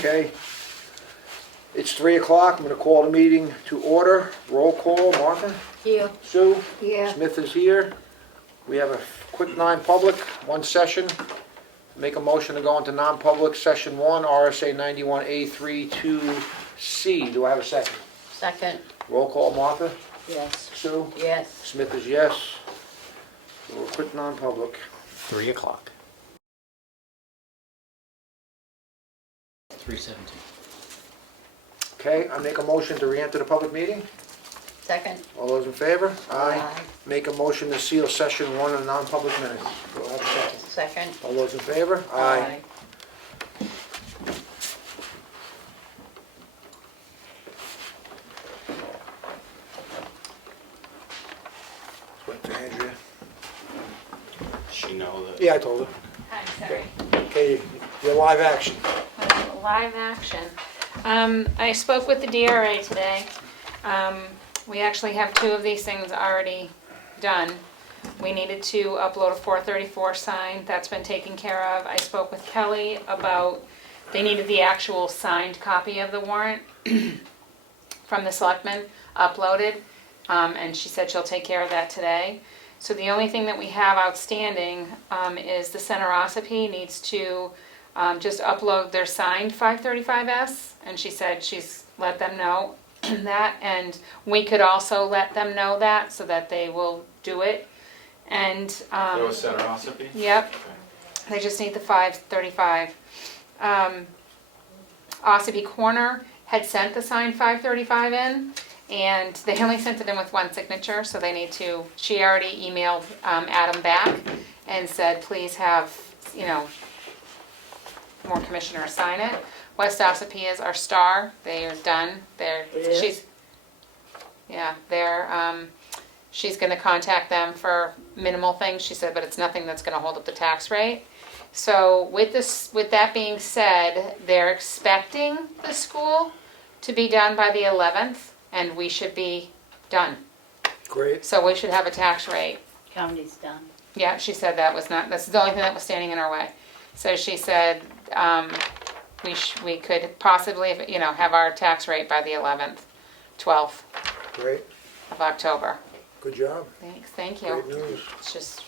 Okay. It's 3 o'clock. I'm going to call the meeting to order. Roll call. Martha? Here. Sue? Here. Smith is here. We have a quick non-public, one session. Make a motion to go into non-public, session 1, RSA 91A32C. Do I have a second? Second. Roll call. Martha? Yes. Sue? Yes. Smith is yes. So we're quick non-public. 3 o'clock. 3:17. Okay, I make a motion to re-enter the public meeting. Second. All those in favor? Aye. Make a motion to seal session 1 of non-public minutes. Do I have a second? Second. All those in favor? Wait for Andrea. Does she know that? Yeah, I told her. I'm sorry. Okay, your live action. Live action. I spoke with the DRA today. We actually have 2 of these things already done. We needed to upload a 434 sign. That's been taken care of. I spoke with Kelly about, they needed the actual signed copy of the warrant from the Selectmen uploaded, and she said she'll take care of that today. So the only thing that we have outstanding is the Center Ossipee needs to just upload their signed 535S, and she said she's let them know that, and we could also let them know that so that they will do it. And That was Center Ossipee? yep, they just need the 535. Ossipee Corner had sent the signed 535 in, and they only sent it in with 1 signature, so they need to, she already emailed Adam back and said, please have, more commissioners sign it. West Ossipee is our star. They are done. She's going to contact them for minimal things, she said, but it's nothing that's going to hold up the tax rate. So with that being said, they're expecting the school to be done by the 11th, and we should be done. Great. So we should have a tax rate. County's done. Yeah, she said that's the only thing that was standing in our way. So she said we could possibly, have our tax rate by the 11th, 12th Great. of October. Good job. Thank you. Great news. It's just,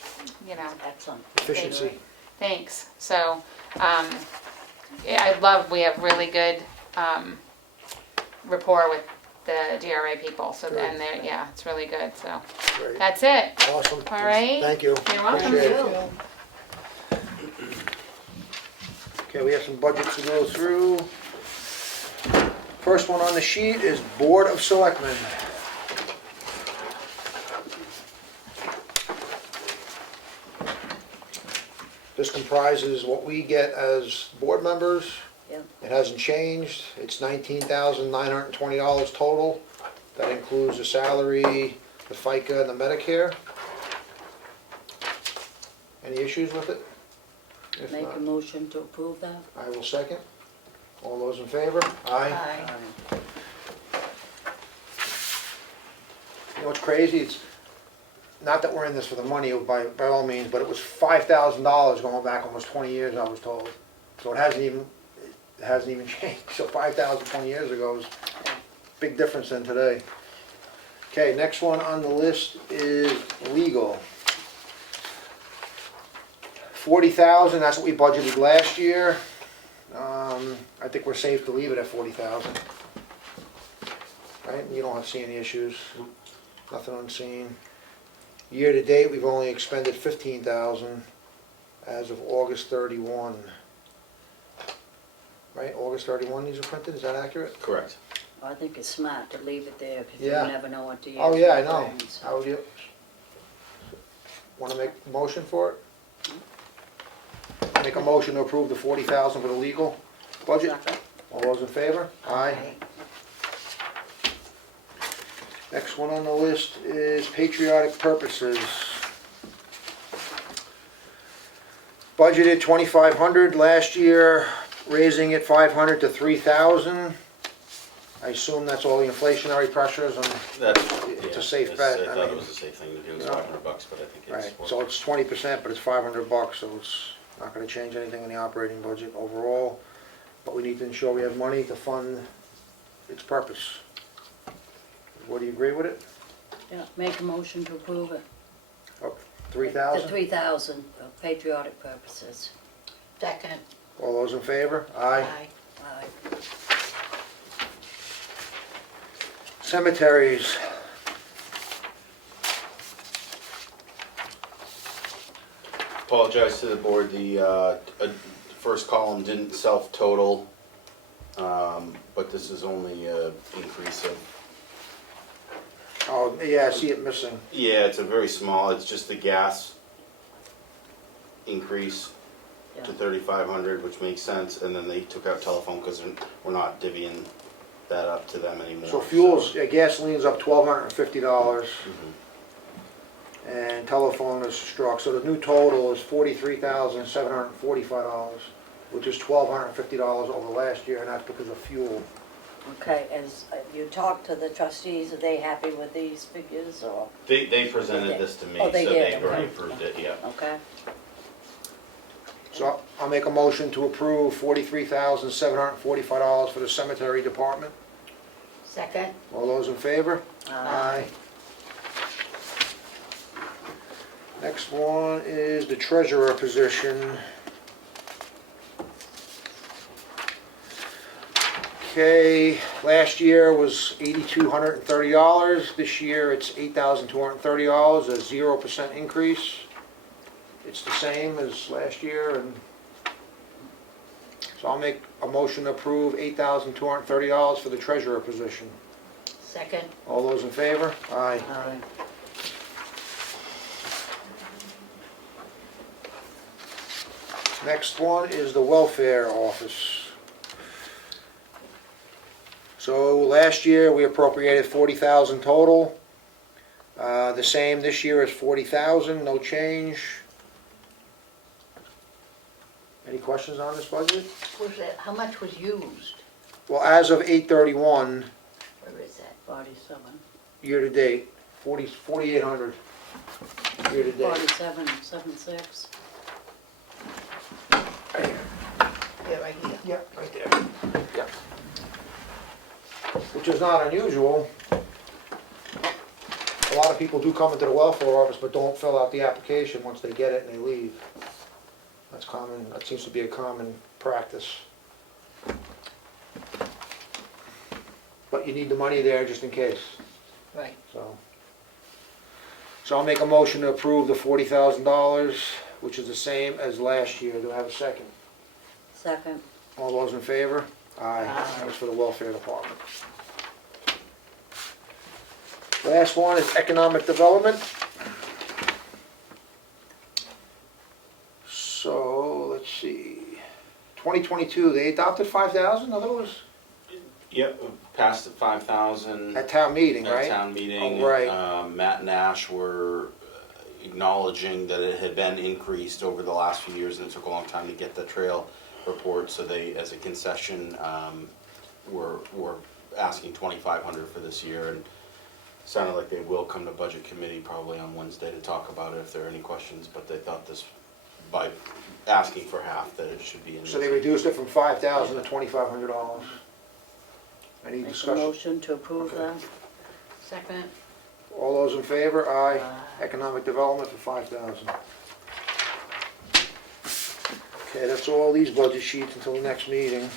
Excellent. Efficiency. thanks. So, we have really good rapport with the DRA people. So, Good. and it's really good. So, Great. that's it. Awesome. All right. Thank you. You're welcome. Appreciate it. Okay, we have some budgets to go through. First one on the sheet is Board of Selectmen. This comprises what we get as board members. Yep. It hasn't changed. It's $19,920 total. That includes the salary, the FICA, and the Medicare. Any issues with it? If Make not, a motion to approve that. I will second. All those in favor? Aye. You know what's crazy? It's not that we're in this for the money by all means, but it was $5,000 going back almost 20 years, I was told. So it hasn't even changed. So 5,000 20 years ago is a big difference than today. Okay, next one on the list is legal. 40,000, that's what we budgeted last year. I think we're safe to leave it at 40,000. Right, you don't have to see any issues, nothing unseen. Year to date, we've only expended 15,000 as of August 31. Right, August 31 these are printed, is that accurate? Correct. I think it's smart to leave it there because Yeah. you never know what to use. Oh, yeah, I know. for, so. How would you, want to make a motion for it? Make a motion to approve the 40,000 for the legal budget? Second. All those in favor? Aye. Next one on the list is patriotic purposes. Budgeted 2,500 last year, raising it 500 to 3,000. I assume that's all the inflationary pressures and, It's a safe bet, I I thought mean, it was a safe thing to do, it's you know. $500, but I think it's. right, so it's 20%, but it's $500, so it's not gonna change anything in the operating budget overall. But we need need to ensure we have money to fund its purpose. What, do you agree with it? Yeah, make a motion to approve it. Oh, The 3,000? 3,000 for patriotic purposes. Second. All those in favor? Aye. Aye. Cemeteries. Apologize to the board, the first column didn't self-total, but this is only a increase of, Oh, yeah, I see it missing. yeah, it's a very small, it's just the gas increase Yeah. to 3,500, which makes sense, and then they took out telephone because we're not divvying that up to them anymore. So fuels, gasoline's up $1,250, Mhm. and telephone is struck, so the new total is $43,745, which is $1,250 over last year, and that's because of fuel. Okay, as you talked to the trustees, are they happy with these figures, or, They presented this to me, Oh, so they did, they've already okay. approved it, yeah. okay? So I'll make a motion to approve $43,745 for the cemetery department. Second. All those in favor? Aye. Next one is the treasurer position. Okay, last year was $8,230. This year it's $8,230, a 0% increase. It's the same as last year, and so I'll make a motion to approve $8,230 for the treasurer position. Second. All those in favor? Aye. Aye. Next one is the welfare office. So last year, we appropriated $40,000 total. The same this year is $40,000, no change. Any questions on this budget? Was it, how much was used? Well, as of 8/31, Where is that? 47. year-to-date, 4,800, year-to-date. 47.76. Yeah, right here. Yeah, right there. Yeah. Which is not unusual. A lot of people do come into the welfare office but don't fill out the application once they get it and they leave. That's common, that seems to be a common practice. But you need the money there just in case, Right. so. So I'll make a motion to approve the $40,000, which is the same as last year. Do I have a second? Second. All those in favor? Aye. Aye. That was for the welfare department. Last one is economic development. So, let's see. 2022, they adopted 5,000, in other words, Yep, passed at 5,000. at town meeting, At right? town meeting. Oh, right. Matt and Ash were acknowledging that it had been increased over the last few years, and it took a long time to get the trail report, so they, as a concession, were asking 2,500 for this year, and sounded like they will come to budget committee probably on Wednesday to talk about it if there are any questions, but they thought this, by asking for half, that it should be in. So they reduced it from 5,000 to $2,500. Any Make a discussion? motion to approve Okay. that. Second. All those in favor? Aye. Aye. Economic development for 5,000. Okay, that's all these budget sheets until the next meeting.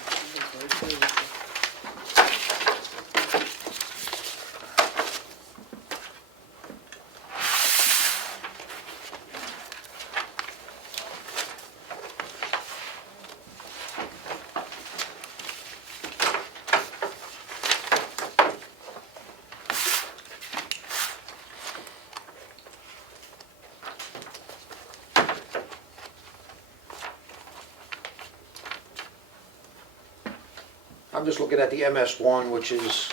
I'm just looking at the MS1, which is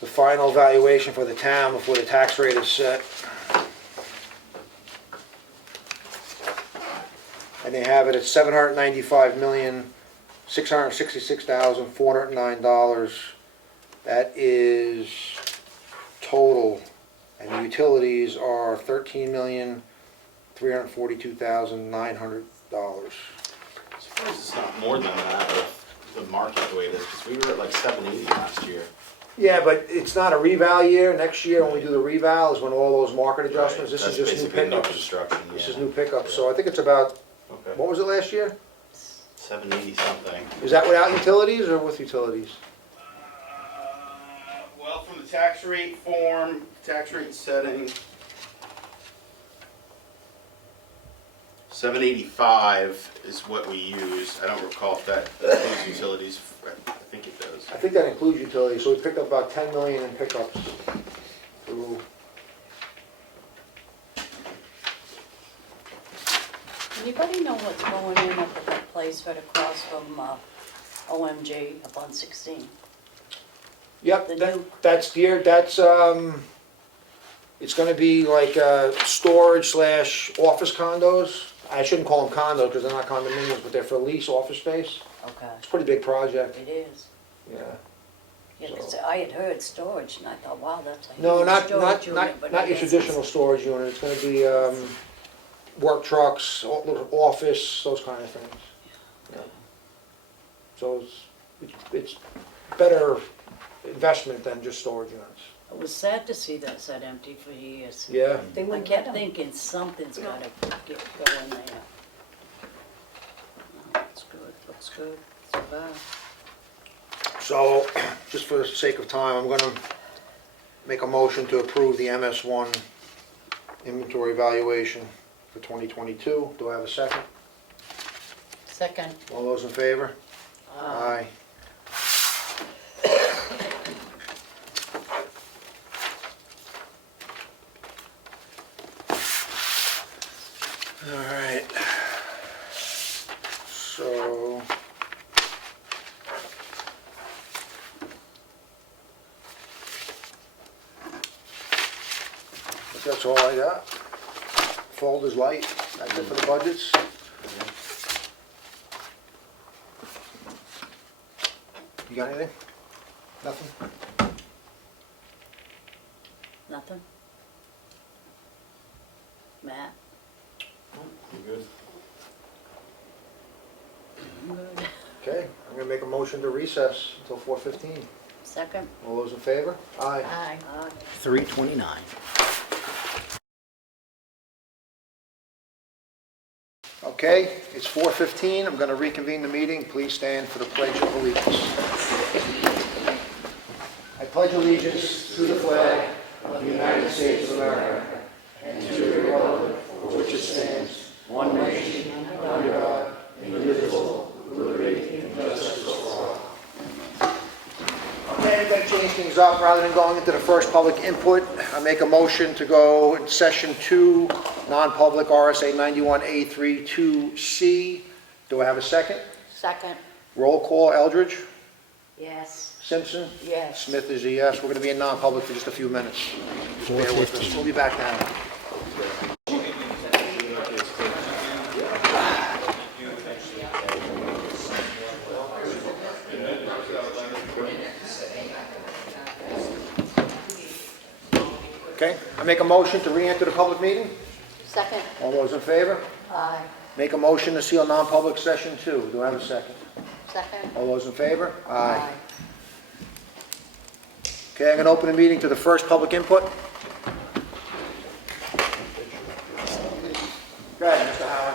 the final valuation for the town before the tax rate is set. And they have it at $795,666,409. That is total. And the utilities are $13,342,900. I suppose it's not more than that, if market the way it is, because we were at like 780 last year. Yeah, but it's not a reval year. Next year, when we do the reval, is when all those market adjustments, this is That's just new basically pickups. construction, This yeah. is new pickups, so I think it's about, Okay. what was it last year? 780 something. Is that without utilities or with utilities? Well, from the tax rate form, tax rate setting, 785 is what we use. I don't recall if that includes utilities. I think it does. I think that includes utilities, so we picked up about 10 million in pickups through. Anybody know what's going in up at that place right across from OMG up on 16? Yep, The that, new- that's geared, it's gonna be like, storage slash office condos. I shouldn't call them condos, because they're not condominiums, but they're for lease office space. Okay, It's a pretty big project, it is. yeah. Yeah, 'cause I had heard storage, and I thought, wow, that's a No, huge not, storage not, unit, but not it your isn't. traditional storage unit, it's gonna be, work trucks, little office, those kind of things. Yeah. So it's better investment than just storage units. It was sad to see that sat empty for years. Yeah, They I wouldn't get kept them. thinking something's gotta get going there. Oh, it's good, looks good, so far. so, just for the sake of time, I'm gonna make a motion to approve the MS1 inventory valuation for 2022. Do I have a second? Second. All those in favor? Aye. All right. So. That's all I got. Folder's light, that's it for the budgets. You got anything? Nothing? Nothing? Matt? You good? I'm good. Okay, I'm gonna make a motion to recess until 4:15. Second? All those in favor? Aye. Aye. 3:29. Okay, it's 4:15, I'm gonna reconvene the meeting. Please stand for the Pledge of Allegiance. I pledge allegiance to the flag of the United States of America and to the republic for which it stands, one nation, under God, indivisible, with liberty and justice for all. Okay, we're gonna change things up. Rather than going into the first public input, I make a motion to go in session 2, non-public RSA 91A3 2C. Do I have a second? Second. Roll call, Eldridge, Yes. Simpson, Yes. Smith is a yes. We're gonna be in non-public for just a few minutes. Just bear with us. We'll be back now. Okay, I make a motion to re-enter the public meeting. Second. All those in favor? Aye. Make a motion to seal non-public session 2. Do I have a second? Second. All those in favor? Aye. Okay, I'm gonna open the meeting to the first public input. Go ahead, Mr. Howard.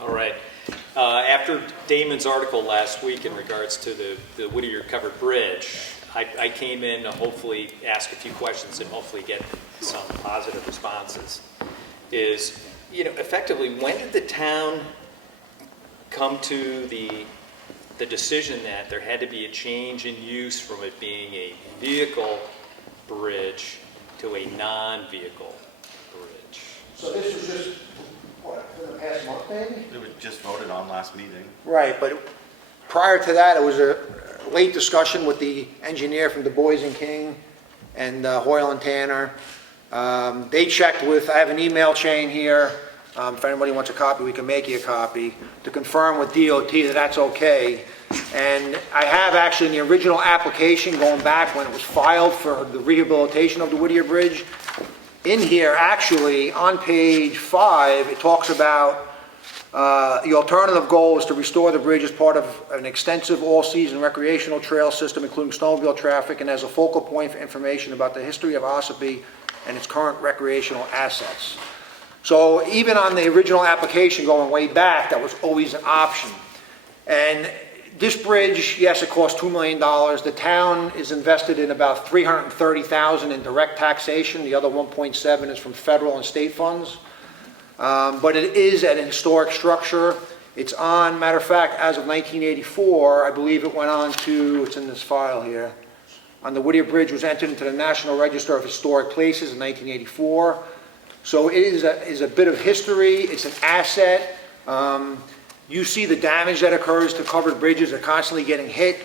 All right. After Damon's article last week in regards to the Whittier Covered Bridge, I came in to hopefully ask a few questions and hopefully get some positive responses. Is, effectively, when did the town come to the decision that there had to be a change in use from it being a vehicle bridge to a non-vehicle bridge? So this was just, what, in the past month maybe? It was just voted on last meeting. Right, but prior to that, it was a late discussion with the engineer from Du Bois and King and Hoyle and Tanner. They checked with, I have an email chain here, if anybody wants a copy, we can make you a copy, to confirm with DOT that that's okay. And I have actually in the original application, going back when it was filed for the rehabilitation of the Whittier Bridge, in here, actually, on page 5, it talks about The alternative goal is to restore the bridge as part of an extensive all-season recreational trail system, including snowmobile traffic, and as a focal point for information about the history of Ossipee and its current recreational assets. So even on the original application going way back, that was always an option. And this bridge, yes, it cost $2 million. The town is invested in about $330,000 in direct taxation. The other 1.7 is from federal and state funds. But it is an historic structure. It's on, matter of fact, as of 1984, I believe it went on to, it's in this file here, on the Whittier Bridge was entered into the National Register of Historic Places in 1984. So it is a bit of history. It's an asset. You see the damage that occurs to covered bridges. They're constantly getting hit.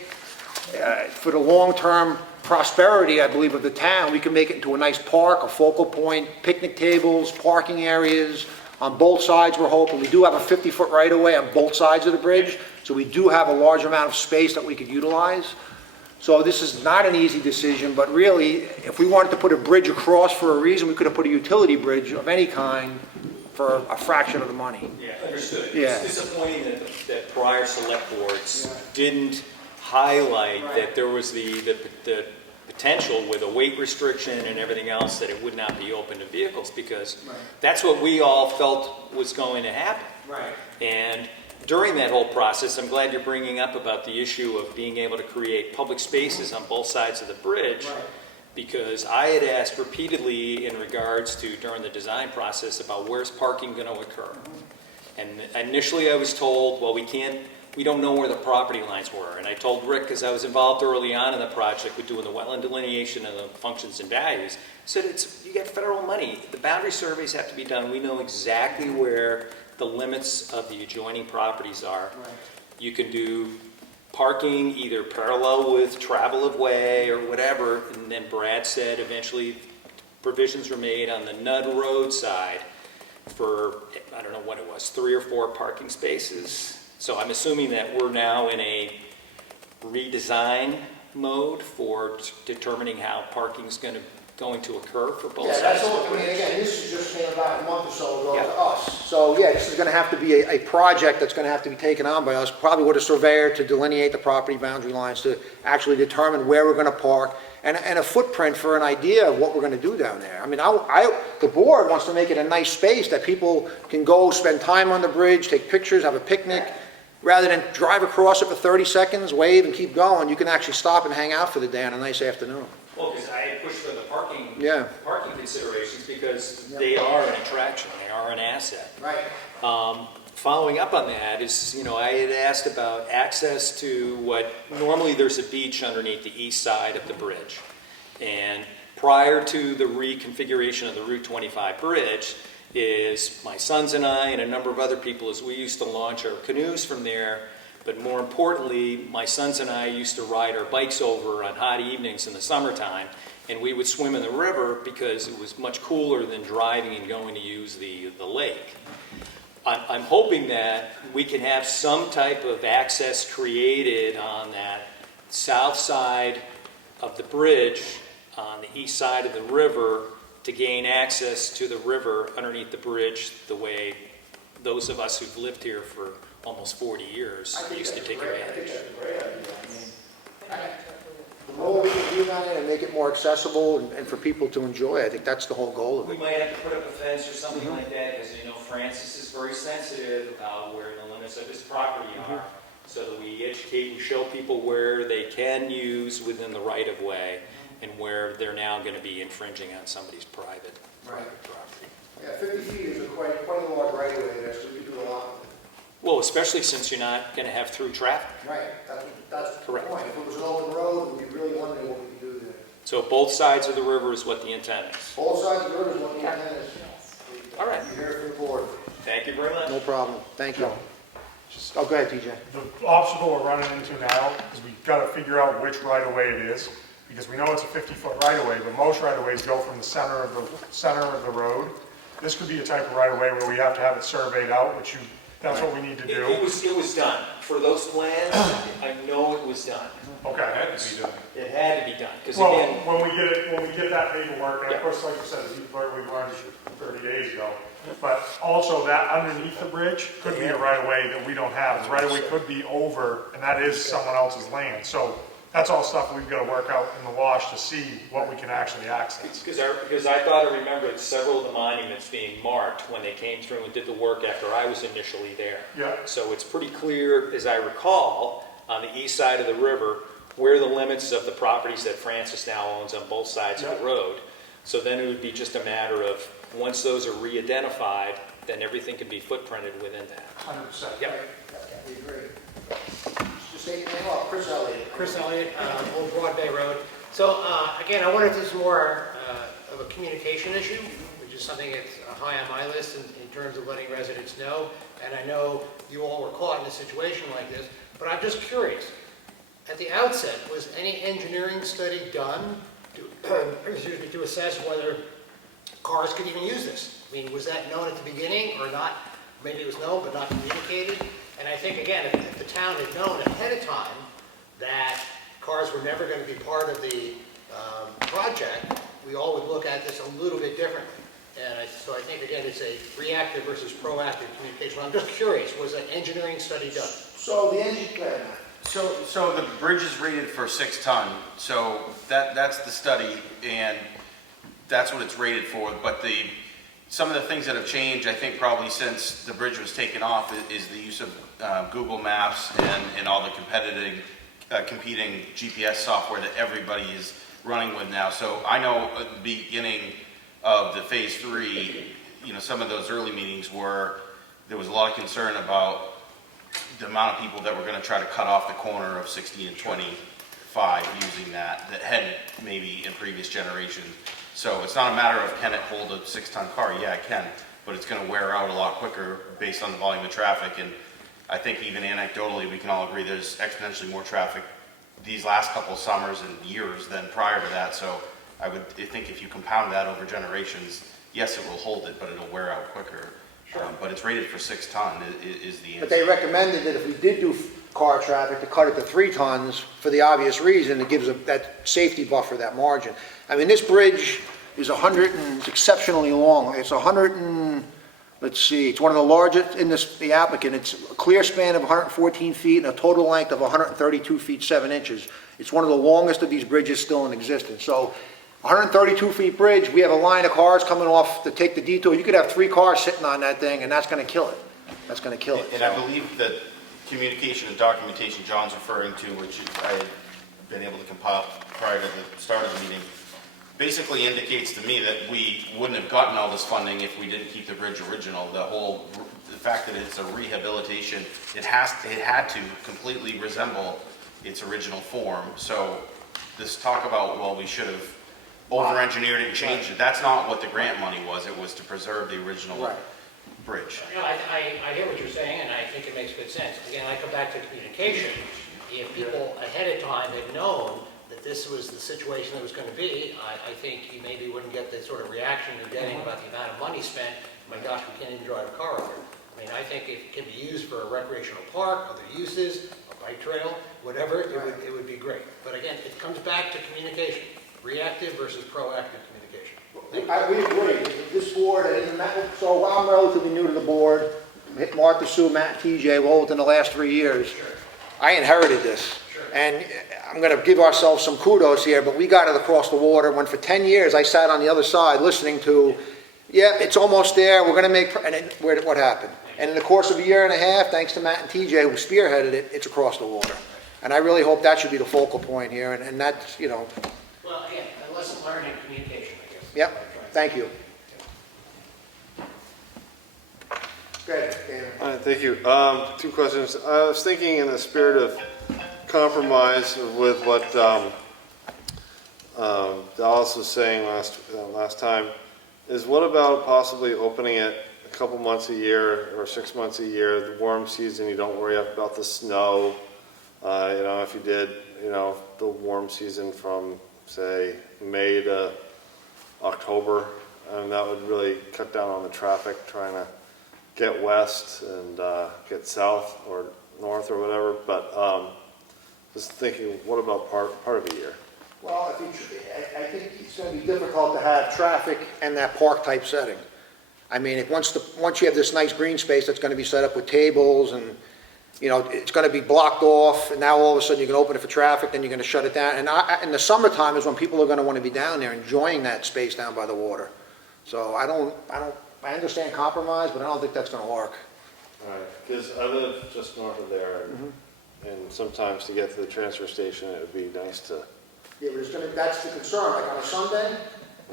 For the long-term prosperity, I believe, of the town, we can make it into a nice park, a focal point, picnic tables, parking areas. On both sides, we're hoping. We do have a 50-foot right-of-way on both sides of the bridge, so we do have a large amount of space that we could utilize. So this is not an easy decision, but really, if we wanted to put a bridge across for a reason, we could have put a utility bridge of any kind for a fraction of the money. Yeah, understood. Yeah. It's disappointing that prior select boards didn't highlight that there was the potential with a weight restriction and everything else that it would not be open to vehicles, because that's what we all felt was going to happen. Right. And during that whole process, I'm glad you're bringing up about the issue of being able to create public spaces on both sides of the bridge. Right. Because I had asked repeatedly in regards to, during the design process, about where's parking going to occur. And initially I was told, well, we don't know where the property lines were. And I told Rick, because I was involved early on in the project with doing the wetland delineation and the functions and values, I said, you get federal money. The boundary surveys have to be done. We know exactly where the limits of the adjoining properties are. Right. You can do parking either parallel with travel of way or whatever, and then Brad said eventually provisions were made on the Nudd Road side for, I don't know what it was, 3 or 4 parking spaces. So I'm assuming that we're now in a redesign mode for determining how parking's going to occur for both Yeah, sides. that's all, I mean, again, this is just came about a month or so ago Yeah. to us. So, yeah, this is gonna have to be a project that's gonna have to be taken on by us, probably with a surveyor to delineate the property boundary lines, to actually determine where we're gonna park, and a footprint for an idea of what we're gonna do down there. I mean, the board wants to make it a nice space that people can go spend time on the bridge, take pictures, have a picnic. Rather than drive across it for 30 seconds, wave, and keep going, you can actually stop and hang out for the day on a nice afternoon. Well, because I had pushed for the parking considerations because they are an attraction, they are an asset. Right. Following up on that is, I had asked about access to what, normally there's a beach underneath the east side of the bridge. And prior to the reconfiguration of the Route 25 bridge, is my sons and I and a number of other people, as we used to launch our canoes from there, but more importantly, my sons and I used to ride our bikes over on hot evenings in the summertime, and we would swim in the river because it was much cooler than driving and going to use the lake. I'm hoping that we can have some type of access created on that south side of the bridge, on the east side of the river, to gain access to the river underneath the bridge the way those of us who've lived here for almost 40 years used to take advantage. I think that's a great idea. The more we can do on it and make it more accessible and for people to enjoy, I think that's the whole goal of We it. might have to put up a fence or something like that, because Francis is very sensitive about where the limits of his property are, so that we educate and show people where they can use within the right of way and where they're now going to be infringing on somebody's private property. Yeah, 50 feet is quite a large right of way there, so we can do a lot with it. Well, especially since you're not going to have through traffic. Right, that's the Correct. point. If it was an open road, we'd be really wondering what we could do there. So both sides of the river is what the intent is. Both sides of the river is what the intent is. All right. You hear it from the board. Thank you very much. No problem, thank you. Oh, go ahead, TJ. The obstacle we're running into now is we've got to figure out which right-of-way it is, because we know it's a 50-foot right-of-way, but most right-of-ways go from the center of the road. This could be a type of right-of-way where we have to have it surveyed out, that's what we need to do. It was done. For those plans, I know it was done. Okay. It had to be done, because Well, again, when we get that paperwork, and Yeah. of course, like you said, we learned 30 days ago, But also that underneath the bridge could be a right-of-way that we don't have. The right-of-way could be over, and that is someone else's land. So that's all stuff we've got to work out in the wash to see what we can actually access. Because I thought I remembered several of the monuments being marked when they came through and did the work after I was initially there. Yeah. So it's pretty clear, as I recall, on the east side of the river, where the limits of the properties that Francis now owns on both sides of the road. So then it would be just a matter of, once those are re-identified, then everything can be footprinted within that. 100%. Yep. We agree. Just say your name off, Chris Elliott. Chris Elliott, Old Broad Bay Road. So again, I wonder if this is more of a communication issue, which is something that's high on my list in terms of letting residents know. And I know you all were caught in a situation like this, but I'm just curious. At the outset, was any engineering study done to assess whether cars could even use this? I mean, was that known at the beginning or not? Maybe it was known but not communicated. And I think, again, if the town had known ahead of time that cars were never going to be part of the project, we all would look at this a little bit differently. And so I think, again, it's a reactive versus proactive communication. I'm just curious, was an engineering study done? So the engineer, So the bridge is rated for 6 ton, so that's the study, and that's what it's rated for. But some of the things that have changed, I think probably since the bridge was taken off, is the use of Google Maps and all the competing GPS software that everybody is running with now. So I know at the beginning of the phase 3, some of those early meetings there was a lot of concern about the amount of people that were going to try to cut off the corner of 16 and 25 using that hadn't maybe in previous generations. So it's not a matter of can it hold a 6-ton car? Yeah, it can, but it's going to wear out a lot quicker based on the volume of traffic. And I think even anecdotally, we can all agree there's exponentially more traffic these last couple of summers and years than prior to that. So I think if you compound that over generations, yes, it will hold it, but it'll wear out quicker. Sure. But it's rated for 6 ton is the answer. but they recommended that if we did do car traffic, to cut it to 3 tons for the obvious reason, it gives that safety buffer, that margin. I mean, this bridge is it's exceptionally long. It's 100 and, let's see, it's one of the largest in the applicant. It's a clear span of 114 feet and a total length of 132 feet 7 inches. It's one of the longest of these bridges still in existence. So 132 feet bridge, we have a line of cars coming off to take the detour. You could have 3 cars sitting on that thing, and that's going to kill it. That's going to kill it. And I believe that communication and documentation John's referring to, which I had been able to compile prior to the start of the meeting, basically indicates to me that we wouldn't have gotten all this funding if we didn't keep the bridge original. The fact that it's a rehabilitation, it had to completely resemble its original form. So this talk about, well, we should have over-engineered it and changed it, that's not what the grant money was. It was to preserve the original bridge. I hear what you're saying, and I think it makes good sense. Again, I come back to communication. If people ahead of time had known that this was the situation that was going to be, I think you maybe wouldn't get the sort of reaction you're getting about the amount of money spent. My gosh, we can't even drive a car over it. I mean, I think it can be used for a recreational park, other uses, a bike trail, whatever, it would be great. But again, it comes back to communication, reactive versus proactive communication. We agree. This board, so while I'm relatively new to the board, Martha, Sue, Matt, and TJ, well within the last 3 years, I inherited this. And I'm going to give ourselves some kudos here, but we got it across the water when for 10 years I sat on the other side listening to, yeah, it's almost there, we're going to make, and then what happened? And in the course of a year and a half, thanks to Matt and TJ who spearheaded it, it's across the water. And I really hope that should be the focal point here, and that's, Well, again, a lesson learned in communication, I guess. Yep, thank you. Good, Dan. All right, thank you. 2 questions. I was thinking in the spirit of compromise with what Dallas was saying last time, is what about possibly opening it a couple months a year or 6 months a year, the warm season, you don't worry about the snow. If you did, the warm season from, say, May to October, and that would really cut down on the traffic trying to get west and get south or north or whatever. But just thinking, what about part of the year? Well, I think it's going to be difficult to have traffic and that park type setting. I mean, once you have this nice green space that's gonna be set up with tables and, you know, it's gonna be blocked off, and now all of a sudden you can open it for traffic, then you're gonna shut it down. And in the summertime is when people are gonna wanna be down there enjoying that space down by the water. So I understand compromise, but I don't think that's gonna work. All right, because I live just north of there, and sometimes to get to the transfer station, it would be nice to, Yeah, but that's the concern, like on a Sunday,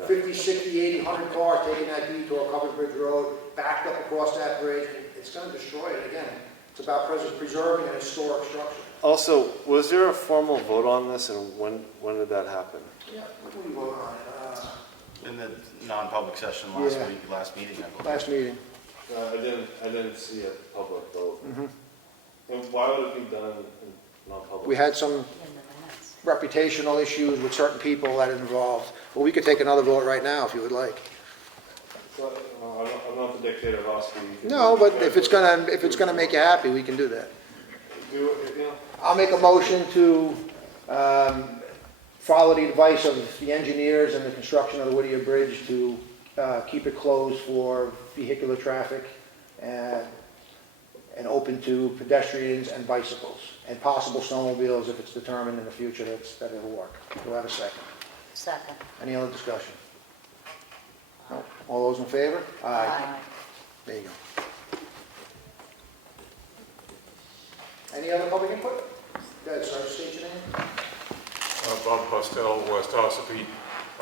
50, 60, 80, 100 cars taking that detour, Covered Bridge Road, backed up across that bridge, it's gonna destroy it again. It's about preserving an historic structure. also, was there a formal vote on this, and when did that happen? Yeah, what do we vote on it? In the non-public session Yeah. last meeting, I believe. Last meeting. I didn't see a public vote. And why would it be done in non-public? We had some In the minutes. reputational issues with certain people that are involved. But we could take another vote right now if you would like. Well, I'm not the dictator of Ossipee. No, but if it's gonna make you happy, we can do that. Do it, you know. I'll make a motion to follow the advice of the engineers and the construction of the Whittier Bridge to keep it closed for vehicular traffic and open to pedestrians and bicycles, and possible snowmobiles if it's determined in the future that it'll work. Do I have a second? Second. Any other discussion? No? All those in favor? There you go. Any other public input? Go ahead, sir, state your name. Bob Postel, West Ossipee.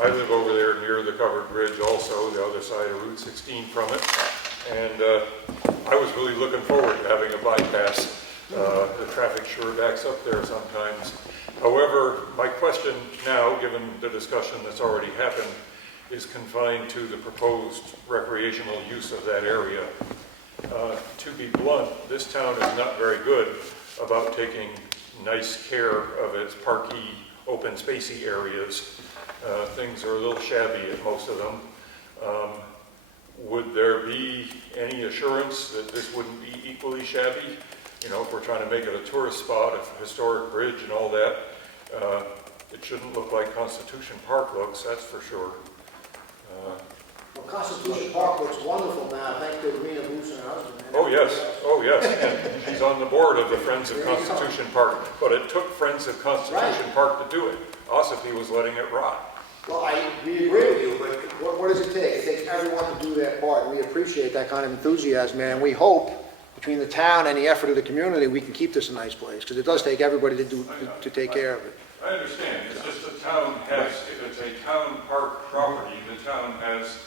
I live over there near the covered bridge also, the other side of Route 16 from it. And I was really looking forward to having a bypass. The traffic sure backs up there sometimes. However, my question now, given the discussion that's already happened, is confined to the proposed recreational use of that area. To be blunt, this town is not very good about taking nice care of its parky, open spacey areas. Things are a little shabby at most of them. Would there be any assurance that this wouldn't be equally shabby? You know, if we're trying to make it a tourist spot, a historic bridge and all that, it shouldn't look like Constitution Park looks, that's for sure. Well, Constitution Park looks wonderful now, thanks to Rena Booth and her husband. Oh, yes, and she's on the board of the Friends of Constitution Park, but it took Friends of Constitution Park to do it. Ossipee was letting it rot. Well, we agree with you, but what does it take? It takes everyone to do their part, and we appreciate that kind of enthusiasm, and we hope, between the town and the effort of the community, we can keep this a nice place, because it does take everybody to take care of it. I understand, it's just the town has, if it's a town park property, the town has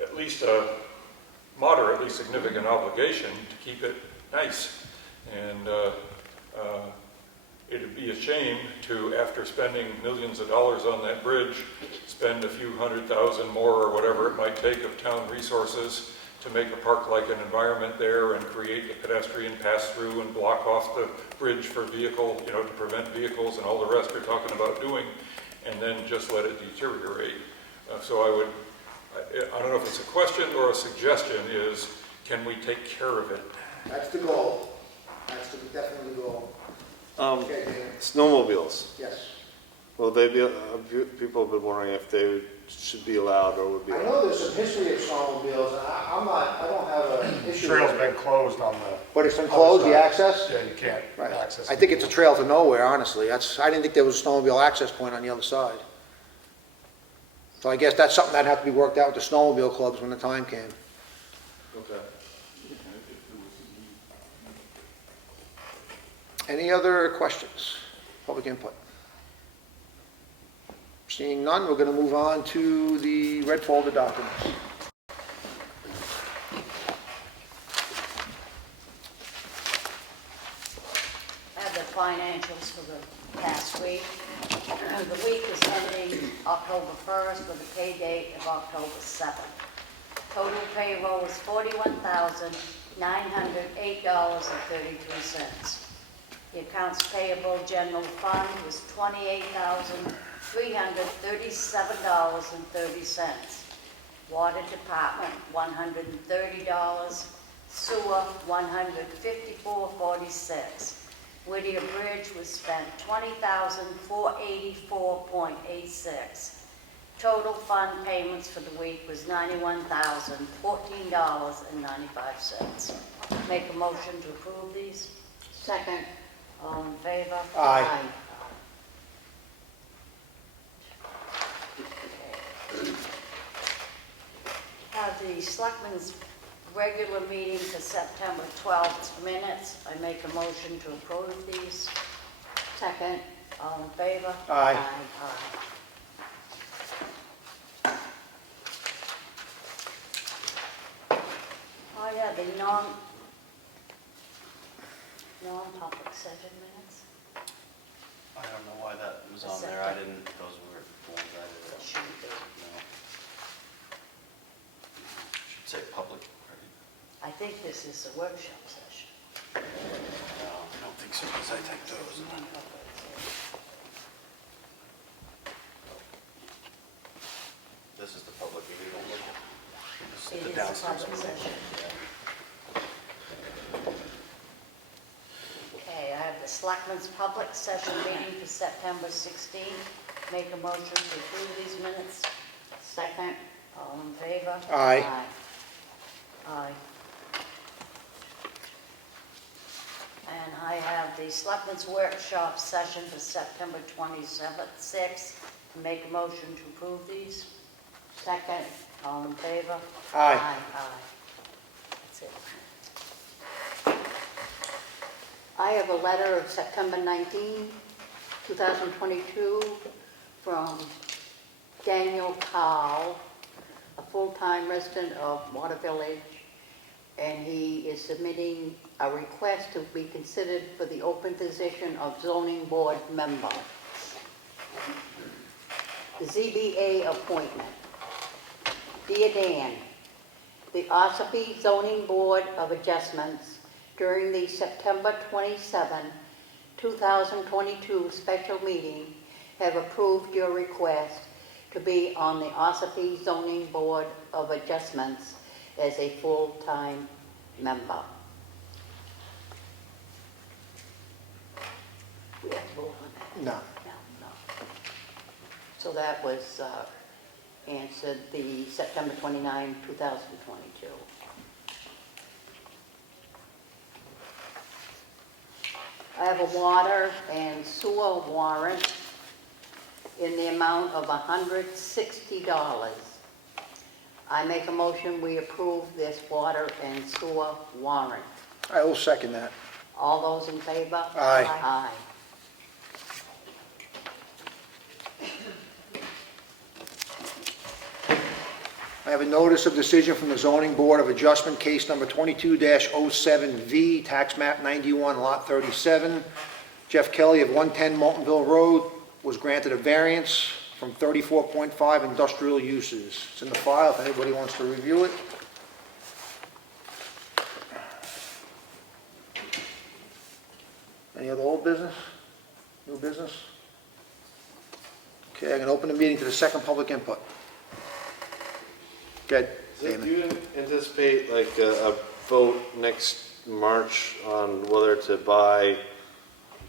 at least a moderately significant obligation to keep it nice. And it'd be a shame to, after spending millions of dollars on that bridge, spend a few $100,000 more or whatever it might take of town resources to make a park-like an environment there and create the pedestrian pass-through and block off the bridge for vehicle, you know, to prevent vehicles and all the rest you're talking about doing, and then just let it deteriorate. So I don't know if it's a question or a suggestion is, can we take care of it? That's the goal. That's definitely the goal. Okay, David. Snowmobiles. Yes. Well, they be, people have been wondering if they should be allowed or would be I allowed. know there's some history of snowmobiles, and I don't have an issue Trail's with been it. closed on the. But it's been closed, the other side. access? Yeah, you can't Right. access. I think it's a trail to nowhere, honestly. I didn't think there was a snowmobile access point on the other side. So I guess that's something that'd have to be worked out with the snowmobile clubs when the time came. Okay. Any other questions? Public input? Seeing none, we're going to move on to the red folder documents. I have the financials for the past week. The week is ending October 1st with a pay date of October 7th. Total payroll is $41,908.33. The accounts payable general fund was $28,337.30. Water department, $130. Sewer, $154.46. Whittier Bridge was spent $20,484.86. Total fund payments for the week was $91,014.95. Make a motion to approve these. Second. All in favor? Aye. Have the Selectmen's regular meeting for September 12th minutes. I make a motion to approve these. Second. All in favor? Aye. Aye. Oh, yeah, the non-public session minutes. I don't know why that was on there, I didn't, those were the ones I That did. shouldn't be. No. Should say public, right? I think this is the workshop session. No, I don't think so, because I typed those. This is the public meeting, don't look at. This It is the is the downstairs public meeting. session. Yeah. Okay, I have the Selectmen's public session meeting for September 16th. Make a motion to approve these minutes. Second. All in favor? Aye. Aye. And I have the Selectmen's workshop session for September 27th, 6th. Make a motion to approve these. Second. All in favor? Aye. Aye. That's it. I have a letter of September 19, 2022, from Daniel Cowell, a full-time resident of Water Village, and he is submitting a request to be considered for the open position of zoning board member. The ZBA appointment. Dear Dan, the Ossipee Zoning Board of Adjustments during the September 27, 2022 special meeting have approved your request to be on the Ossipee Zoning Board of Adjustments as a full-time member. We have to vote on that? No. No. So that was answered the September 29, 2022. I have a water and sewer warrant in the amount of $160. I make a motion we approve this water and sewer warrant. I will second that. All those in favor? Aye. Aye. I have a notice of decision from the Zoning Board of Adjustment, case number 22-07V, tax map 91, lot 37. Jeff Kelly of 110 Moltenville Road was granted a variance from 34.5 industrial uses. It's in the file if anybody wants to review it. Any other old business? New business? Okay, I'm going to open the meeting to the second public input. Good. Do you anticipate like a vote next March on whether to buy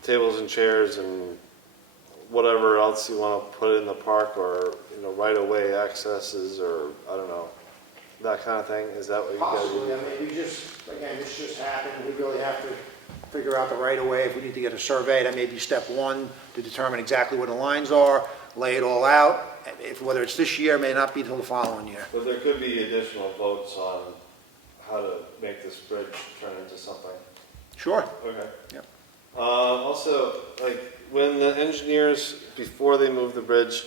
tables and chairs and whatever else you want to put in the park, or, you know, right-of-way accesses, or, I don't know, that kind of thing? Is that what you guys Possibly, do? I mean, this just happened, we really have to figure out the right of way. If we need to get a survey, that may be step one, to determine exactly where the lines are, lay it all out. Whether it's this year, may not be until the following year. But there could be additional votes on how to make this bridge turn into something. Sure. Okay. Yep. Also, like, when the engineers, before they moved the bridge,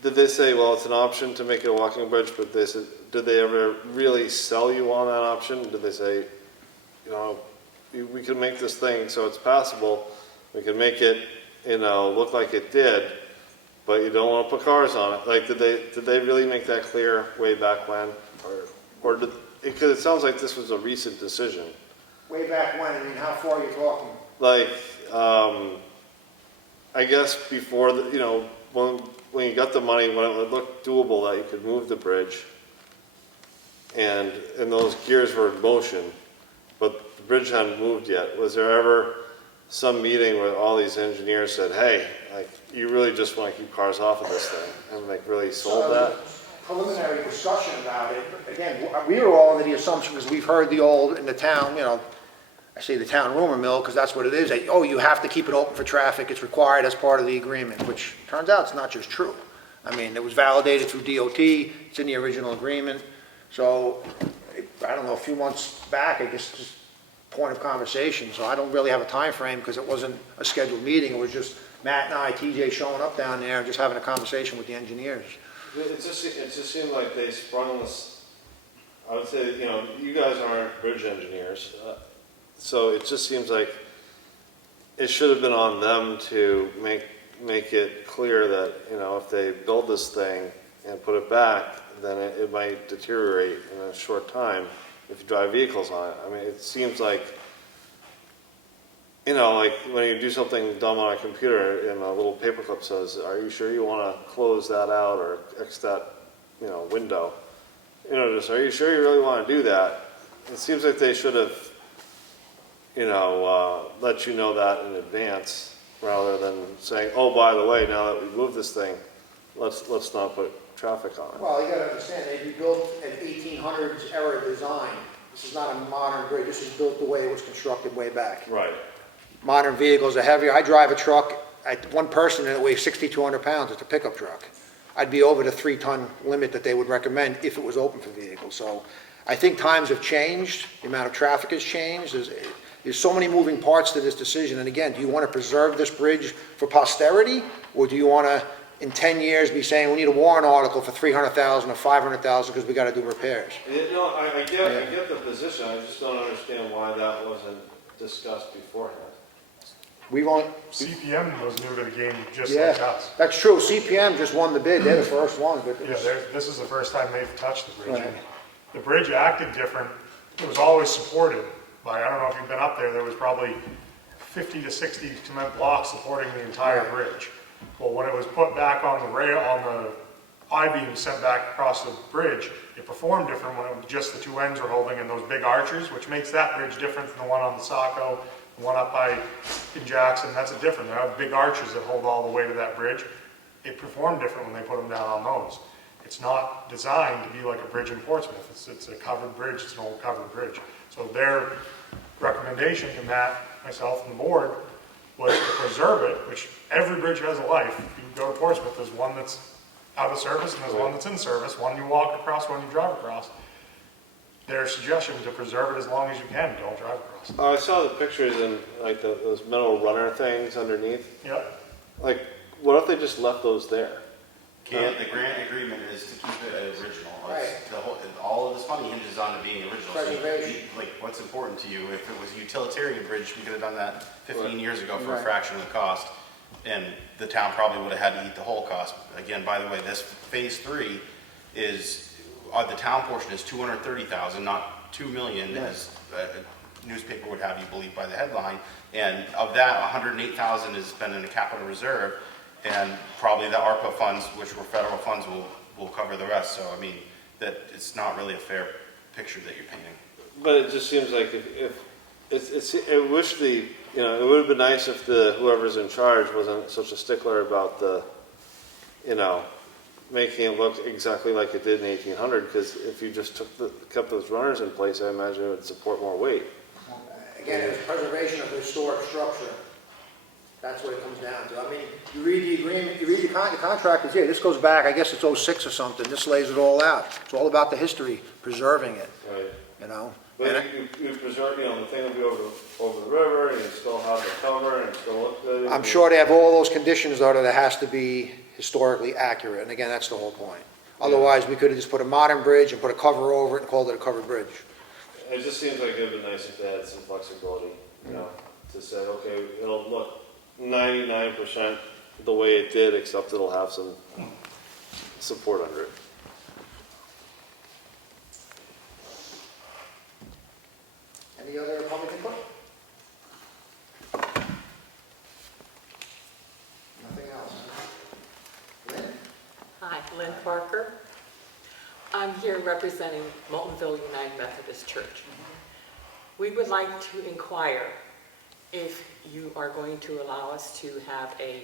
did they say, well, it's an option to make it a walking bridge, but they said, did they ever really sell you on that option? Did they say, you know, we can make this thing so it's passable, we can make it, you know, look like it did, but you don't want to put cars on it? Like, did they really make that clear way back when? Or did, because it sounds like this was a recent decision. Way back when, I mean, how far are you talking? Like, I guess before, you know, when you got the money, when it looked doable that you could move the bridge, and those gears were in motion, but the bridge hadn't moved yet. Was there ever some meeting where all these engineers said, hey, like, you really just want to keep cars off of this thing, and like really sold that? Preliminary discussion about it. Again, we were all under the assumption, because we've heard the old, in the town, you know, I say the town rumor mill, because that's what it is, that, oh, you have to keep it open for traffic, it's required as part of the agreement, which turns out it's not just true. I mean, it was validated through DOT, it's in the original agreement, so, I don't know, a few months back, I guess, just point of conversation, so I don't really have a time frame because it wasn't a scheduled meeting, it was just Matt and I, TJ showing up down there and just having a conversation with the engineers. It just seemed like they sprung this, I would say, you know, you guys aren't bridge engineers, so it just seems like it should have been on them to make it clear that, you know, if they build this thing and put it back, then it might deteriorate in a short time if you drive vehicles on it. I mean, it seems like, you know, like when you do something dumb on a computer and a little paperclip says, are you sure you want to close that out or X that, you know, window? You know, just, are you sure you really want to do that? It seems like they should have, you know, let you know that in advance rather than saying, oh, by the way, now that we moved this thing, let's not put traffic on it. Well, you gotta understand, they built an 1800s era design. This is not a modern bridge, this is built the way it was constructed way back. Right. Modern vehicles are heavier. I drive a truck, one person in it weighs 6,200 pounds, it's a pickup truck. I'd be over the 3-ton limit that they would recommend if it was open for vehicles. So I think times have changed, the amount of traffic has changed. There's so many moving parts to this decision. And again, do you want to preserve this bridge for posterity? Or do you want to, in 10 years, be saying we need a warrant article for $300,000 or $500,000 because we got to do repairs? No, I get the position, I just don't understand why that wasn't discussed beforehand. We won't. CPM was new to the game just Yeah, like us. that's true. CPM just won the bid. They're the first ones, but Yeah, this is the first time they've touched the bridge. Right. The bridge acted different. It was always supported by, I don't know if you've been up there was probably 50 to 60 cement blocks supporting the entire Right. bridge. Well, when it was put back on the rail, on the I-beam sent back across the bridge, it performed different when it was just the two ends were holding and those big arches, which makes that bridge different than the one on the Saco, the one up by in Jackson. That's a different. They have big arches that hold all the way to that bridge. It performed different when they put them down on those. It's not designed to be like a bridge in Portsmouth. It's a covered bridge. It's an old covered bridge. So their recommendation to Matt, myself, and the board was to preserve it, which every bridge has a life. You go to Portsmouth, there's one that's out of service and there's one that's in service, one you walk across, one you drive across. Their suggestion to preserve it as long as you can, don't drive across. Oh, I saw the pictures and like those metal runner things underneath. Yep. Like, what if they just left those there? The grant agreement is to keep it original. Right. All of this money hinges on it being original. So Preservation. like, what's important to you? If it was a utilitarian bridge, we could have done that 15 Right. years ago for a Right. fraction of the cost, and the town probably would have had to eat the whole cost. Again, by the way, this phase 3 is, the town portion is 230,000, not 2 million, as a newspaper would have you believe by the headline. And of that, 108,000 is spent in a capital reserve, and probably the ARPA funds, which were federal funds, will cover the rest. So, I mean, that it's not really a fair picture that you're painting. But it just seems like I wish it would have been nice if whoever's in charge wasn't such a stickler about making it look exactly like it did in 1800, because if you just kept those runners in place, I imagine it would support more weight. again, it's preservation of the historic structure. That's what it comes down to. I mean, you read the agreement, you read the contract is here. This goes back, I guess it's 06 or something. This lays it all out. It's all about the history, preserving it, Right. you know? But And you preserve, the thing will be over the river, and you still have the cover, and it still looks good. I'm sure they have all those conditions, though, that it has to be historically accurate. And again, that's the whole point. Otherwise, we could have just put a modern bridge and put a cover over it and called it a covered bridge. It just seems like it would be nice if they had some flexibility, to say, okay, it'll look 99% the way it did, except it'll have some support under it. Any other public input? Nothing else? Lynn? Hi, Lynn Parker. I'm here representing Moultonville United Methodist Church. We would like to inquire if you are going to allow us to have a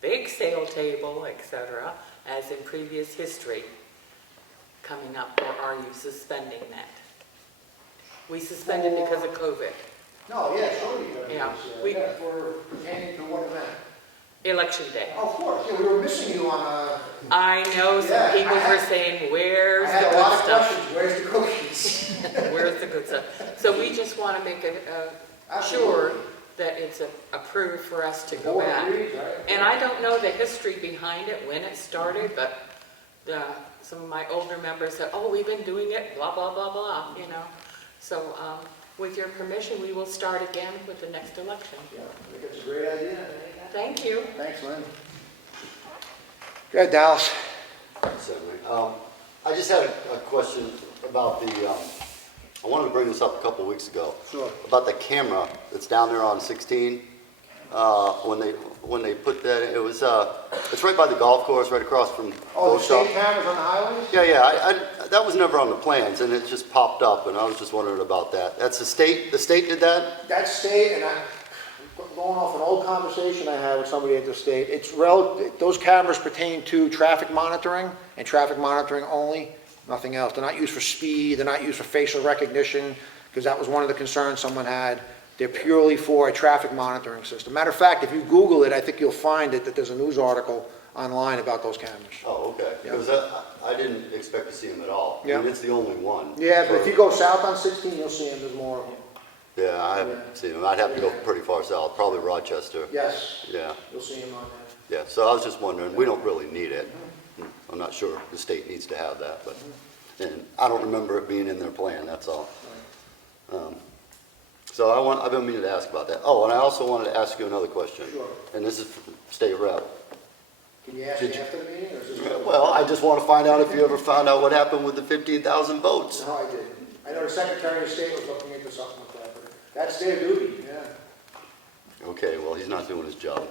big sale table, etc., as in previous history coming up, or are you suspending that? We suspended because of COVID. No, yeah, sure we could. Yeah, we- For pertaining to what event? Election day. Oh, of course, yeah, we were missing you on, I know some Yeah, people I were had- saying, I where's the had a lot good of stuff? questions, where's the cookies? Where's the good stuff? So we just want to make it sure that it's approved for us to go Board back. agrees, right? And I don't know the history behind it, when it started, but some of my older members said, oh, we've been doing it, blah, blah, blah, blah, you know. So with your permission, we will start again with the next election. Yeah, I think it's a great idea. Thank you. Thanks, Lynn. Go ahead, Dallas. Certainly. I just had a question about I wanted to bring this up a couple weeks ago. Sure. About the camera that's down there on 16. When they put that, it's right by the golf course, right across from Oh, the Boat Shop. state cameras on the highways? Yeah, that was never on the plans, and it just popped up, and I was just wondering about that. That's the state did that? That state, and going off an old conversation I had with somebody at the state, those cameras pertain to traffic monitoring, and traffic monitoring only, nothing else. They're not used for speed, they're not used for facial recognition, because that was one of the concerns someone had. They're purely for a traffic monitoring system. Matter of fact, if you Google it, I think you'll find that there's a news article online about those cameras. Oh, okay. Yeah. Because I didn't expect to see them at all. I Yeah. mean, it's the only one. Yeah, but if you go south on 16, you'll see them, there's more of them. Yeah, I haven't seen them. I'd have to go pretty far south, probably Rochester. Yes, Yeah. you'll see them on there. Yeah, so I was just wondering, we don't really need it. I'm not sure the state needs to have that, but, and I don't remember it being in their plan, that's all. So I've been meaning to ask about that. Oh, and I also wanted to ask you another question. Sure. And this is for State Rep. Can you ask Did me you- after the meeting, or is this? Well, I just want to find out if you ever found out what happened with the 15,000 votes. No, I didn't. I know the Secretary of State was looking into something like that, but that's their duty, yeah. Okay, well, he's not doing his job.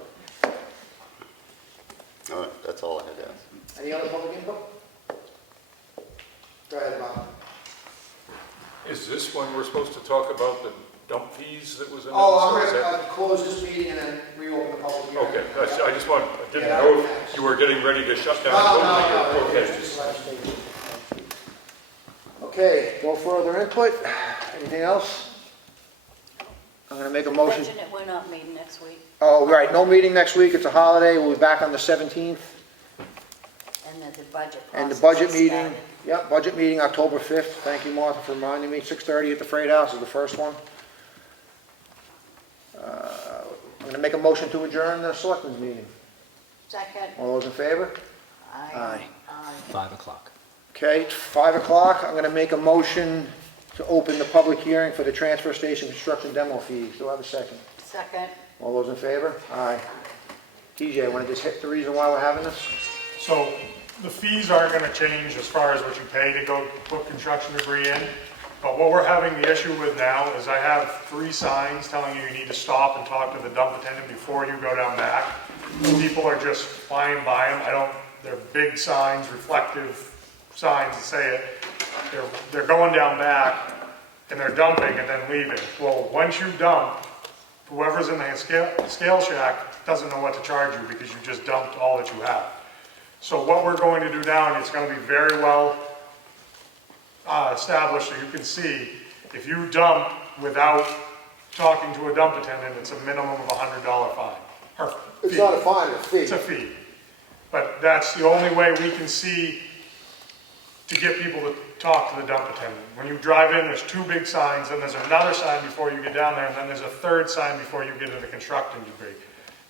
All right, that's all I had to ask. Any other public input? Go ahead, Bob. Is this when we're supposed to talk about the dump fees that was announced? Oh, I'm or is going that- to close this meeting and then reopen the public hearing. Okay, I just I didn't Yeah, know thanks. if you were getting ready to shut No, down totally. no, Okay. it's just legislative. Okay, no further input. Anything else? I'm going to make a motion. Mention that we're not meeting next week, Oh, right, no meeting next week. It's a holiday. We'll be back on the 17th. and that the budget process And the budget is meeting, started. yep, budget meeting October 5th. Thank you, Martha, for reminding me. 6:30 at the Freight House is the first one. I'm going to make a motion to adjourn the Selectmen's meeting. Second, All those in favor? aye. 5 o'clock. Okay, it's 5 o'clock. I'm going to make a motion to open the public hearing for the transfer station construction demo fees. Do I have a second? Second, All those in favor? Aye. TJ, want to just hit the reason why we're having this? So the fees aren't going to change as far as what you pay to go put construction debris in. But what we're having the issue with now is I have 3 signs telling you need to stop and talk to the dump attendant before you go down back. People are just flying by them. They're big signs, reflective signs that say it. They're going down back and they're dumping and then leaving. Well, once you dump, whoever's in the scale shack doesn't know what to charge you because you just dumped all that you have. So what we're going to do now, and it's going to be very well established so you can see, if you dump without talking to a dump attendant, it's a minimum of $100 fine. Or It's fee. not a fine, it's a fee. It's a fee. But that's the only way we can see to get people to talk to the dump attendant. When you drive in, there's 2 big signs, then there's another sign before you get down there, and then there's a 3rd sign before you get to the construction debris.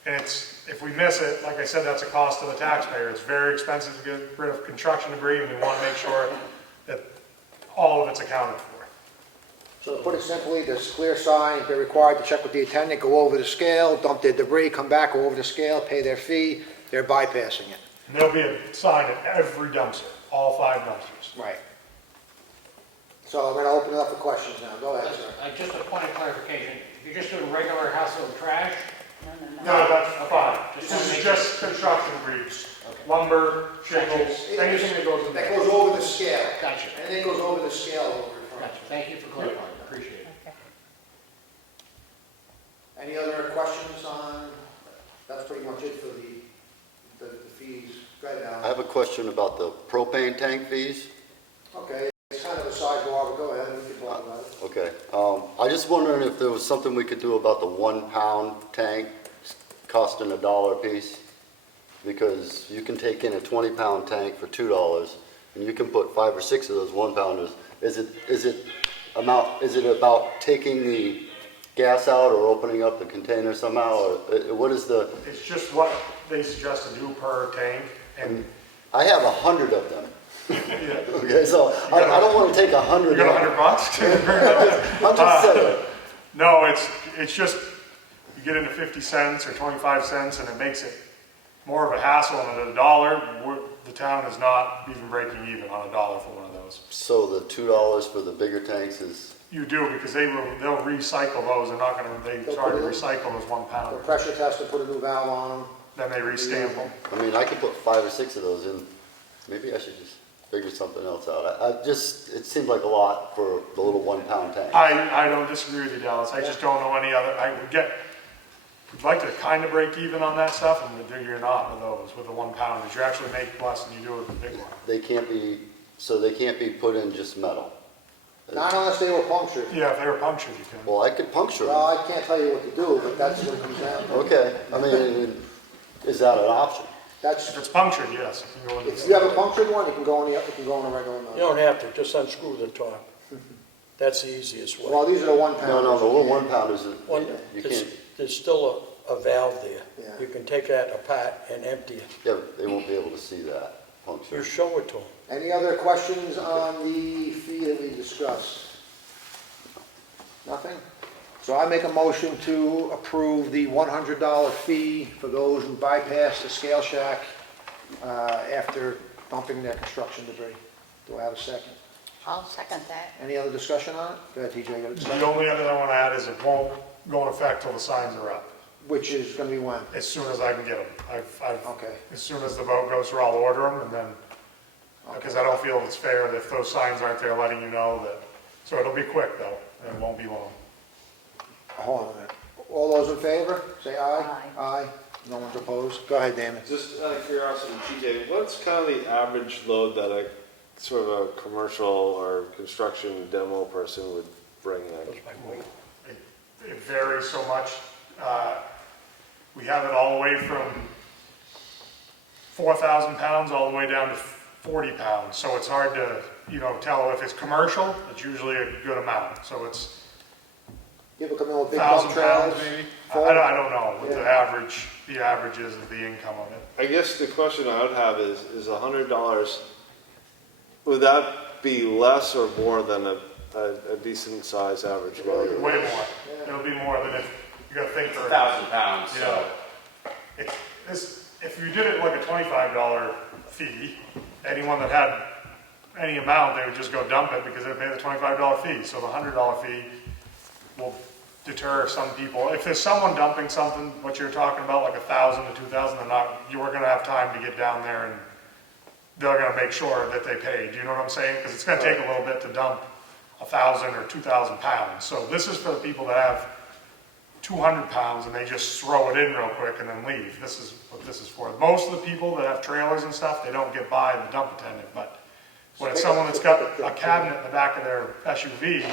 And if we miss it, like I said, that's a cost to the taxpayer. It's very expensive to get rid of construction debris, and we want to make sure that all of it's accounted for. So to put it simply, there's clear signs, they're required to check with the attendant, go over the scale, dump their debris, come back, go over the scale, pay their fee, they're bypassing it. And there'll be a sign at every dumpster, all 5 dumpsters. Right. So I'm going to open it up for questions now. Go ahead, sir. Just a point of clarification, if you're just doing regular household trash, No, that's fine. Just This wanna is make just construction debris, lumber, shingles, anything that goes in That there. goes over the scale. Gotcha. And then goes over the scale over in front. gotcha, thank you for clarifying, appreciate it. Any other questions on, that's pretty much it for the fees. Go ahead, I Al. have a question about the propane tank fees. Okay, it's kind of a sidebar, but go ahead, we can talk about it. Okay, I just wondering if there was something we could do about the 1 pound tank costing $1 a piece? Because you can take in a 20-pound tank for $2, and you can put 5 or 6 of those 1 pounders. Is it about taking the gas out or opening up the container somehow, or what is the? It's just what they suggest to do per tank, and I have 100 of them. yeah, Okay, so I don't want to take 100. you got $100? I'm just saying. No, it's just, you get into 50 cents or 25 cents, and it makes it more of a hassle, and at $1, the town is not even breaking even on $1 for one of those. So the $2 for the bigger tanks is, You do, because they'll recycle those, they're not gonna, they started to recycle those 1 The pound, pressure tester put a new valve on them. then they restamp them. I mean, I could put 5 or 6 of those in. Maybe I should just figure something else out. It seems like a lot for the little 1 pound tank. I don't disagree with you, Dallas, I just don't know any other, we'd like to kind of break even on that stuff, and you're not with those, with the 1 pounders. You actually make less than you do with the big one. They can't be put in just metal. Not unless they were punctured. Yeah, if they were punctured, you can. Well, I could puncture Well, them. I can't tell you what to do, but that's what it comes down to. Okay, I mean, is that an option? That's, If it's punctured, yes. You can go in if you have a punctured one, it can go in a regular You mill. don't have to, just unscrew the top. That's the easiest way. Well, these are the 1 pounders. No, the little 1 pounders, One, you there's, can't, there's still a valve there. Yeah. You can take that apart and empty it. yeah, they won't be able to see that You puncture. show it to them. Any other questions on the fee that we discussed? Nothing? So I make a motion to approve the $100 fee for those who bypass the scale shack after dumping their construction debris. Do I have a second? I'll second that. Any other discussion on it? Go ahead, TJ, got a discussion? The only other thing I want to add is it won't go in effect till the signs are up, Which is gonna be when? as soon as I can get them. Okay. As soon as the vote goes through, I'll order them, and then, because I don't feel it's fair that if those signs aren't there letting you know that, so it'll be quick though, and it won't be long. Hold on a minute. All those in favor, say aye. Aye. Aye. No one's opposed. Go ahead, Damon. Just out of curiosity, TJ, what's kind of the average load that a sort of a commercial or construction demo person would bring in? It varies so much. We have it all the way from 4,000 pounds all the way down to 40 pounds. So it's hard to, tell if it's commercial, it's usually a good amount. So it's People come in with big dump 1,000 trailers. pounds maybe. full. I don't know what Yeah. the average is of the income of it. I guess the question I would have is $100, would that be less or more than a decent sized average load? Way more. It'll be more than if, you gotta think for. 1,000 pounds, so. If you did it like a $25 fee, anyone that had any amount, they would just go dump it because they pay the $25 fee. So the $100 fee will deter some people. If there's someone dumping something, what you're talking about, like 1,000 to 2,000, you are gonna have time to get down there and they're gonna make sure that they pay. Do you know what I'm saying? Because it's gonna take a little bit to dump 1,000 or 2,000 pounds. So this is for the people that have 200 pounds and they just throw it in real quick and then leave. This is what this is for. Most of the people that have trailers and stuff, they don't get by the dump attendant, but when it's someone that's got a cabinet in the back of their SUV,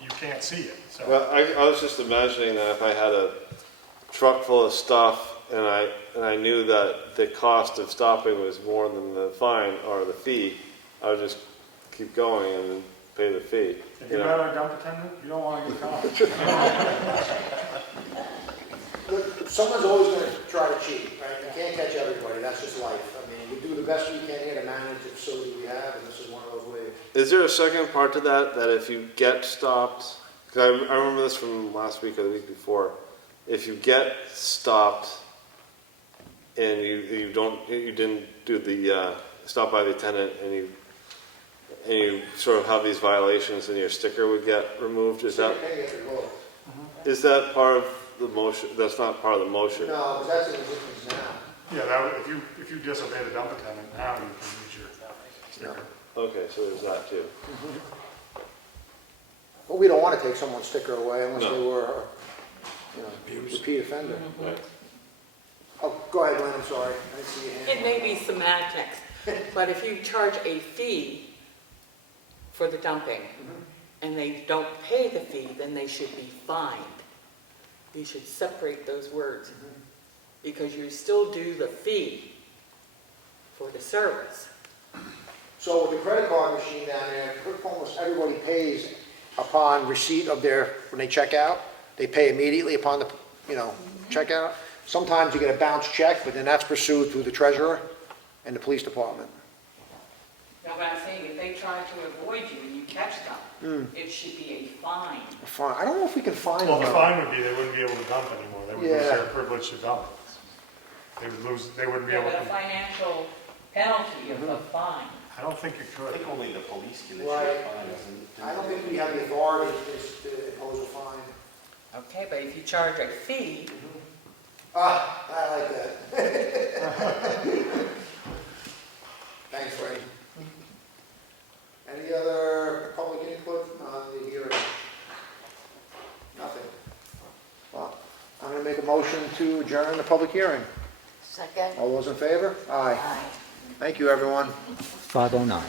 you can't see it. So Well, I was just imagining that if I had a truck full of stuff and I knew that the cost of stopping was more than the fine or the fee, I would just keep going and then pay the fee. if you're not a dump attendant, you don't want to get caught. Look, someone's always gonna try to cheat, right? You can't catch everybody, that's just life. I mean, we do the best we can here to manage the facility we have, and this is one of those ways. Is there a second part to that, that if you get stopped, because I remember this from last week or the week before, if you get stopped and you didn't do the stop by the attendant and you sort of have these violations and your sticker would get removed, is that part of the motion? That's not part of the motion. No, because that's in existence now. Yeah, if you disobey the dump attendant, now you can use your sticker. Okay, so there's that too. But we don't want to take someone's sticker away unless No. they were you know, Abuse. repeat offender. Right. Oh, go ahead, Lynn, I'm sorry. I didn't see your hand. It may be semantics, but if you charge a fee for the dumping and they don't pay the fee, then they should be fined. You should separate those words because you still do the fee for the service. So with the credit card machine down there, almost everybody pays upon receipt of their, when they check out, they pay immediately upon the, you know, checkout. Sometimes you get a bounce check, but then that's pursued through the treasurer and the police department. Now, what I'm saying, if they try to avoid you and you catch them, it should be a fine. Fine, I don't know if we can find Well, them. the fine would be they wouldn't be able to dump anymore. They would lose Yeah. their privilege to dump. They wouldn't be Yeah, able but a to, financial penalty of a fine. I don't think you I could. think only the police can issue Right. a fine, isn't it? I don't think we have the authority to impose a fine. Okay, but if you charge a fee, Ah, I like that. Thanks, Ray. Any other public input on the hearing? Nothing. Well, I'm gonna make a motion to adjourn the public hearing. Second? All those in favor? Aye. Aye. Thank you, everyone. 5:09.